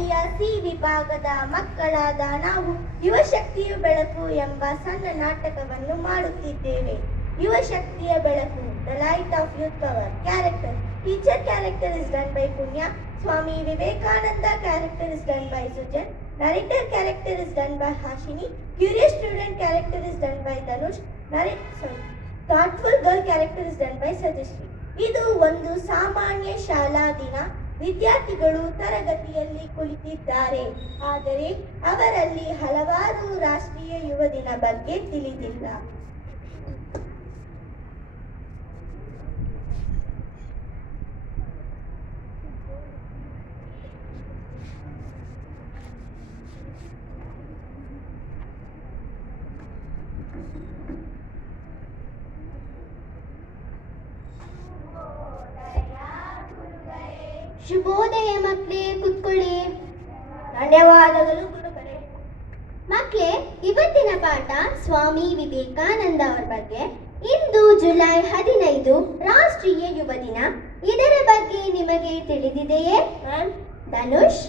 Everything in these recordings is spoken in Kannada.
ತರಗತಿಯ ಸಿ ವಿಭಾಗದ ಮಕ್ಕಳಾದ ನಾವು ಯುವಶಕ್ತಿಯ ಬೆಳಕು ಎಂಬ ಸಣ್ಣ ನಾಟಕವನ್ನು ಮಾಡುತ್ತಿದ್ದೇವೆ. ಯುವಶಕ್ತಿಯ ಬೆಳಕು, the light off youth power. Character: teacher character is done by ಪುಣ್ಯ. Swami Vivekananda character is done by Sujan. Narrator character is done by Hashini. Curious student character is done by Danush. Thoughtful girl character is done by Sajashri. ಇದು ಒಂದು ಸಾಮಾನ್ಯ ಶಾಲಾ ದಿನ. ವಿದ್ಯಾರ್ಥಿಗಳು ತರಗತಿಯಲ್ಲಿ ಕುಳಿತಿದ್ದಾರೆ, ಆದರೆ ಅವರಲ್ಲಿ ಹಲವಾರು ರಾಷ್ಟ್ರೀಯ ಯುವ ದಿನ ಬಗ್ಗೆ ತಿಳಿದಿಲ್ಲ. ಶುಭೋದಯ ಮಕ್ಕಳೇ, ಕುತ್ಕೊಳ್ಳಿ. ಧನ್ಯವಾದಗಳು ಗುರುಗಳೇ. ಮಕ್ಕಳೇ, ಇವತ್ತಿನ ಪಾಠ ಸ್ವಾಮಿ ವಿವೇಕಾನಂದ ಅವರ ಬಗ್ಗೆ. ಇಂದು ಜುಲೈ 15 ರಾಷ್ಟ್ರೀಯ ಯುವ ದಿನ. ಇದರ ಬಗ್ಗೆ ನಿಮಗೆ ತಿಳಿದಿದೆಯೇ? ಧನುಷ್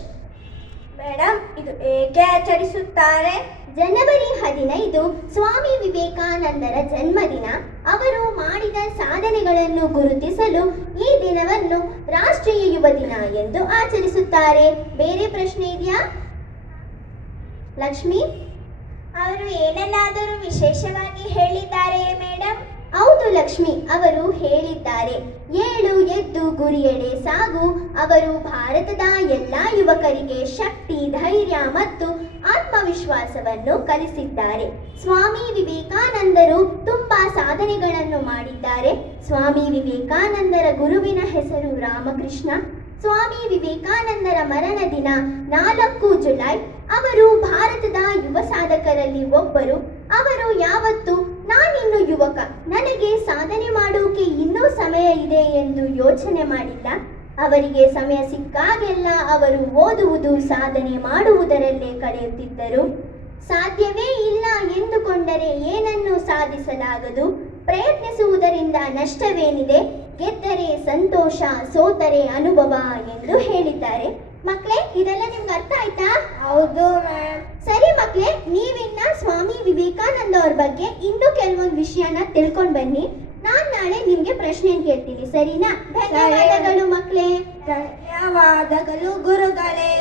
ಮೇಡಮ್, ಇದು ಏಕೆ ಆಚರಿಸುತ್ತಾರೆ? ಜನವರಿ 15 ಸ್ವಾಮಿ ವಿವೇಕಾನಂದರ ಜನ್ಮದಿನ. ಅವರು ಮಾಡಿದ ಸಾಧನೆಗಳನ್ನು ಗುರುತಿಸಲು ಈ ದಿನವನ್ನು ರಾಷ್ಟ್ರೀಯ ಯುವ ದಿನ ಎಂದು ಆಚರಿಸುತ್ತಾರೆ. ಬೇರೆ ಪ್ರಶ್ನೆ ಇದೆಯಾ ಲಕ್ಷ್ಮಿ? ಅವರು ಏನನ್ನಾದರೂ ವಿಶೇಷವಾಗಿ ಹೇಳಿದ್ದಾರೆಯೇ ಮೇಡಮ್? ಹೌದು ಲಕ್ಷ್ಮಿ, ಅವರು ಹೇಳಿದ್ದಾರೆ, ಏಳು ಎದ್ದು ಗುರಿಯೆಡೆ ಸಾಗು. ಅವರು ಭಾರತದ ಎಲ್ಲ ಯುವಕರಿಗೆ ಶಕ್ತಿ, ಧೈರ್ಯ ಮತ್ತು ಆತ್ಮವಿಶ್ವಾಸವನ್ನು ಕಲಿಸಿದ್ದಾರೆ. ಸ್ವಾಮಿ ವಿವೇಕಾನಂದರು ತುಂಬಾ ಸಾಧನೆಗಳನ್ನು ಮಾಡಿದ್ದಾರೆ. ಸ್ವಾಮಿ ವಿವೇಕಾನಂದರ ಗುರುವಿನ ಹೆಸರು ರಾಮಕೃಷ್ಣ. ಸ್ವಾಮಿ ವಿವೇಕಾನಂದರ ಮರಣ ದಿನ 4 ಜುಲೈ. ಅವರು ಭಾರತದ ಯುವ ಸಾಧಕರಲ್ಲಿ ಒಬ್ಬರು. ಅವರು ಯಾವತ್ತೂ ನಾನಿನ್ನು ಯುವಕ, ನನಗೆ ಸಾಧನೆ ಮಾಡೋಕೆ ಇನ್ನೂ ಸಮಯ ಇದೆ ಎಂದು ಯೋಚನೆ ಮಾಡಿಲ್ಲ. ಅವರಿಗೆ ಸಮಯ ಸಿಕ್ಕಾಗೆಲ್ಲ ಅವರು ಓದುವುದು, ಸಾಧನೆ ಮಾಡುವುದರಲ್ಲೇ ಕಳೆಯುತ್ತಿದ್ದರು. ಸಾಧ್ಯವೇ ಇಲ್ಲ ಎಂದುಕೊಂಡರೆ ಏನನ್ನೂ ಸಾಧಿಸಲಾಗದು. ಪ್ರಯತ್ನಿಸುವುದರಿಂದ ನಷ್ಟವೇನಿದೆ? ಗೆದ್ದರೆ ಸಂತೋಷ, ಸೋತರೆ ಅನುಭವ ಎಂದು ಹೇಳಿದ್ದಾರೆ. ಮಕ್ಕಳೇ, ಇದೆಲ್ಲ ನಿಮ್ಗೆ ಅರ್ಥ ಆಯ್ತಾ? ಹೌದು ಮ್ಯಾಮ್. ಸರಿ ಮಕ್ಕಳೇ, ನೀವಿನ್ನ ಸ್ವಾಮಿ ವಿವೇಕಾನಂದ ಅವ್ರ ಬಗ್ಗೆ ಇನ್ನೂ ಕೆಲವೊಂದು ವಿಷಯನ ತಿಳ್ಕೊಂಡು ಬನ್ನಿ. ನಾನು ನಾಳೆ ನಿಮ್ಗೆ ಪ್ರಶ್ನೆ ಕೇಳ್ತೀನಿ, ಸರಿನಾ? ಧನ್ಯವಾದಗಳು ಮಕ್ಕಳೇ. ಧನ್ಯವಾದಗಳು ಗುರುಗಳೇ.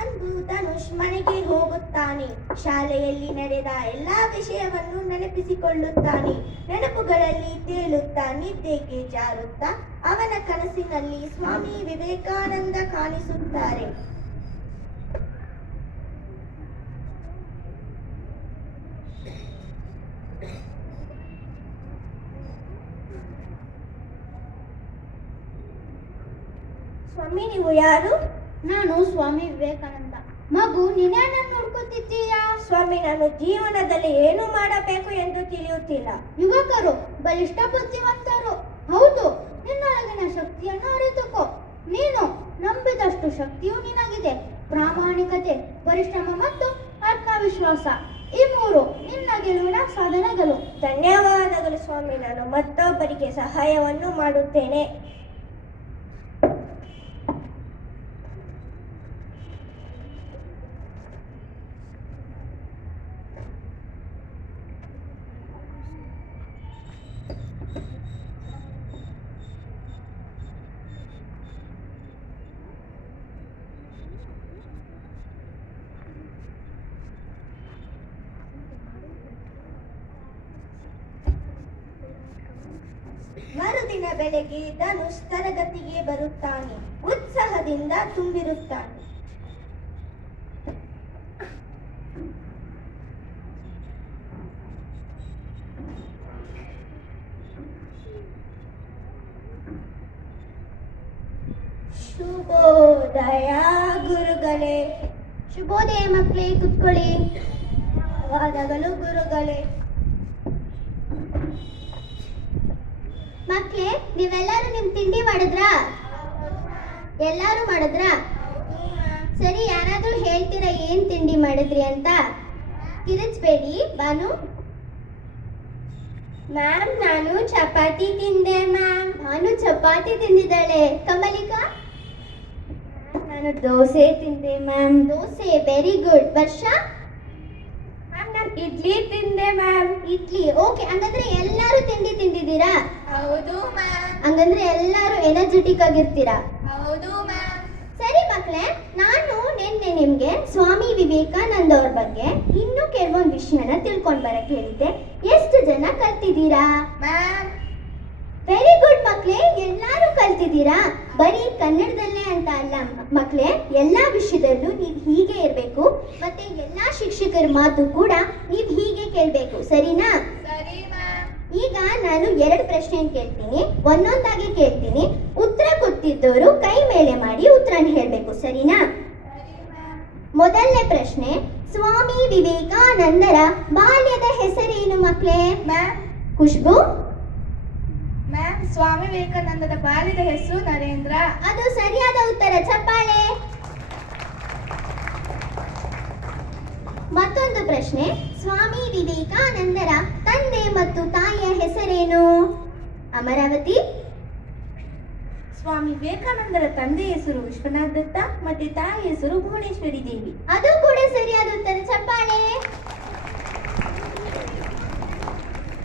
ಅಂದು ಧನುಷ್ ಮನೆಗೆ ಹೋಗುತ್ತಾನೆ. ಶಾಲೆಯಲ್ಲಿ ನಡೆದ ಎಲ್ಲಾ ವಿಷಯವನ್ನು ನೆನಪಿಸಿಕೊಳ್ಳುತ್ತಾನೆ. ನೆನಪುಗಳಲ್ಲಿ ತೇಲುತ್ತಾ ನಿದ್ದೆಗೆ ಜಾರುತ್ತಾ ಅವನ ಕನಸಿನಲ್ಲಿ ಸ್ವಾಮಿ ವಿವೇಕಾನಂದ ಕಾಣಿಸುತ್ತಾರೆ. ಸ್ವಾಮಿ, ನೀವು ಯಾರು? ನಾನು ಸ್ವಾಮಿ ವಿವೇಕಾನಂದ. ಮಗು, ನೀನೇನ ನೋಡ್ಕೊತಿದ್ದೀಯಾ? ಸ್ವಾಮಿ, ನಾನು ಜೀವನದಲ್ಲಿ ಏನು ಮಾಡಬೇಕು ಎಂದು ತಿಳಿಯುತ್ತಿಲ್ಲ. ಯುವಕರು ಬಲಿಷ್ಠ ಬುದ್ಧಿವಂತರು. ಹೌದು, ನಿನ್ನೊಳಗಿನ ಶಕ್ತಿಯನ್ನು ಅರಿತುಕೋ. ನೀನು ನಂಬಿದಷ್ಟು ಶಕ್ತಿಯು ನಿನಗಿದೆ. ಪ್ರಾಮಾಣಿಕತೆ, ಪರಿಶ್ರಮ ಮತ್ತು ಆತ್ಮವಿಶ್ವಾಸ, ಈ 3 ನಿನ್ನ ಗೆಲುವಿನ ಸಾಧನಗಳು. ಧನ್ಯವಾದಗಳು ಸ್ವಾಮಿ. ನಾನು ಮತ್ತೊಬ್ಬರಿಗೆ ಸಹಾಯವನ್ನು ಮಾಡುತ್ತೇನೆ. ಮರುದಿನ ಬೆಳಗ್ಗೆ ಧನುಷ್ ತರಗತಿಗೆ ಬರುತ್ತಾನೆ. ಉತ್ಸಾಹದಿಂದ ತುಂಬಿರುತ್ತಾನೆ. ಶುಭೋದಯ ಗುರುಗಳೇ. ಶುಭೋದಯ ಮಕ್ಕಳೇ, ಕುತ್ಕೊಳ್ಳಿ. ಧನ್ಯವಾದಗಳು ಗುರುಗಳೇ. ಮಕ್ಳೇ, ನೀವೆಲ್ಲರೂ ನಿಮ್ ತಿಂಡಿ ಮಾಡಿದ್ರಾ? ಎಲ್ಲರೂ ಮಾಡಿದ್ರಾ? ಸರಿ, ಯಾರಾದ್ರೂ ಹೇಳ್ತೀರಾ ಏನ್ ತಿಂಡಿ ಮಾಡಿದ್ರಿ ಅಂತ? ಕಿರಿಚ್ಬೇಡಿ. ಬಾನು? ಮ್ಯಾಮ್, ನಾನು ಚಪಾತಿ ತಿಂದೆ ಮ್ಯಾಮ್. ಭಾನು ಚಪಾತಿ ತಿಂದಿದ್ದಾಳೆ. ಕಮಲಿಕಾ? ನಾನು ದೋಸೆ ತಿಂದೆ ಮ್ಯಾಮ್. Dosa, very good. ವರ್ಷ? ಮ್ಯಾಮ್, ನಾನು ಇಡ್ಲಿ ತಿಂದೆ ಮ್ಯಾಮ್. ಇಡ್ಲಿ. ಓಕೆ, ಹಂಗಂದ್ರೆ ಎಲ್ಲರೂ ತಿಂಡಿ ತಿಂದಿದ್ದೀರಾ? ಹೌದು ಮ್ಯಾಮ್. ಹಂಗಂದ್ರೆ ಎಲ್ಲರೂ ಎನರ್ಜೆಟಿಕ್ ಆಗಿರ್ತೀರಾ? ಹೌದು ಮ್ಯಾಮ್. ಸರಿ ಮಕ್ಕಳೇ, ನಾನು ನಿನ್ನೆ ನಿಮ್ಗೆ ಸ್ವಾಮಿ ವಿವೇಕಾನಂದ ಅವ್ರ ಬಗ್ಗೆ ಇನ್ನೂ ಕೆಲವೊಂದು ವಿಷಯನ ತಿಳ್ಕೊಂಡ್ ಬರಕ್ ಹೇಳಿದ್ದೆ. ಎಷ್ಟು ಜನ ಕಲ್ತಿದ್ದೀರಾ? ಮ್ಯಾಮ್, ವೆರಿ ಗುಡ್ ಮಕ್ಕಳೇ, ಎಲ್ಲರೂ ಕಲ್ತಿದ್ದೀರಾ. ಬರೀ ಕನ್ನಡದಲ್ಲೇ ಅಂತ ಅಲ್ಲ ಮಕ್ಕಳೇ, ಎಲ್ಲಾ ವಿಷಯದಲ್ಲೂ ನೀವು ಹೀಗೆ ಇರಬೇಕು. ಮತ್ತೆ ಎಲ್ಲಾ ಶಿಕ್ಷಕರ ಮಾತು ಕೂಡ ನೀವು ಹೀಗೆ ಕೇಳಬೇಕು. ಸರಿನಾ? ಸರಿ ಮ್ಯಾಮ್. ಈಗ ನಾನು 2 ಪ್ರಶ್ನೆ ಕೇಳ್ತೀನಿ, ಒಂದೊಂದಾಗಿ ಕೇಳ್ತೀನಿ. ಉತ್ತರ ಕೊಟ್ಟಿದ್ದವರು ಕೈ ಮೇಲೆ ಮಾಡಿ ಉತ್ತರನ ಹೇಳಬೇಕು. ಸರಿನಾ? ಮೊದಲನೇ ಪ್ರಶ್ನೆ, ಸ್ವಾಮಿ ವಿವೇಕಾನಂದರ ಬಾಲ್ಯದ ಹೆಸರೇನು ಮಕ್ಕಳೇ? ಮ್ಯಾಮ್, ಖುಷ್ಬು? ಮ್ಯಾಮ್, ಸ್ವಾಮಿ ವಿವೇಕಾನಂದದ ಬಾಲ್ಯದ ಹೆಸರು ನರೇಂದ್ರ. ಅದು ಸರಿಯಾದ ಉತ್ತರ. ಚಪ್ಪಾಳೆ. ಮತ್ತೊಂದು ಪ್ರಶ್ನೆ, ಸ್ವಾಮಿ ವಿವೇಕಾನಂದರ ತಂದೆ ಮತ್ತು ತಾಯಿಯ ಹೆಸರೇನು? ಅಮರಾವತಿ? ಸ್ವಾಮಿ ವಿವೇಕಾನಂದರ ತಂದೆ ಹೆಸರು ವಿಶ್ವನಾಥ್ ದತ್ತ ಮತ್ತೆ ತಾಯಿ ಹೆಸರು ಭುವನೇಶ್ವರಿ ದೇವಿ. ಅದು ಕೂಡ ಸರಿಯಾದ ಉತ್ತರ. ಚಪ್ಪಾಳೆ.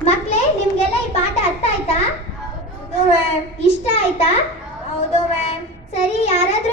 ಮಕ್ಕಳೇ, ನಿಮ್ಗೆಲ್ಲ ಈ ಪಾಠ ಅರ್ಥ ಆಯ್ತಾ? ಹೌದು ಮ್ಯಾಮ್. ಇಷ್ಟ ಆಯ್ತಾ? ಹೌದು ಮ್ಯಾಮ್. ಸರಿ, ಯಾರಾದ್ರೂ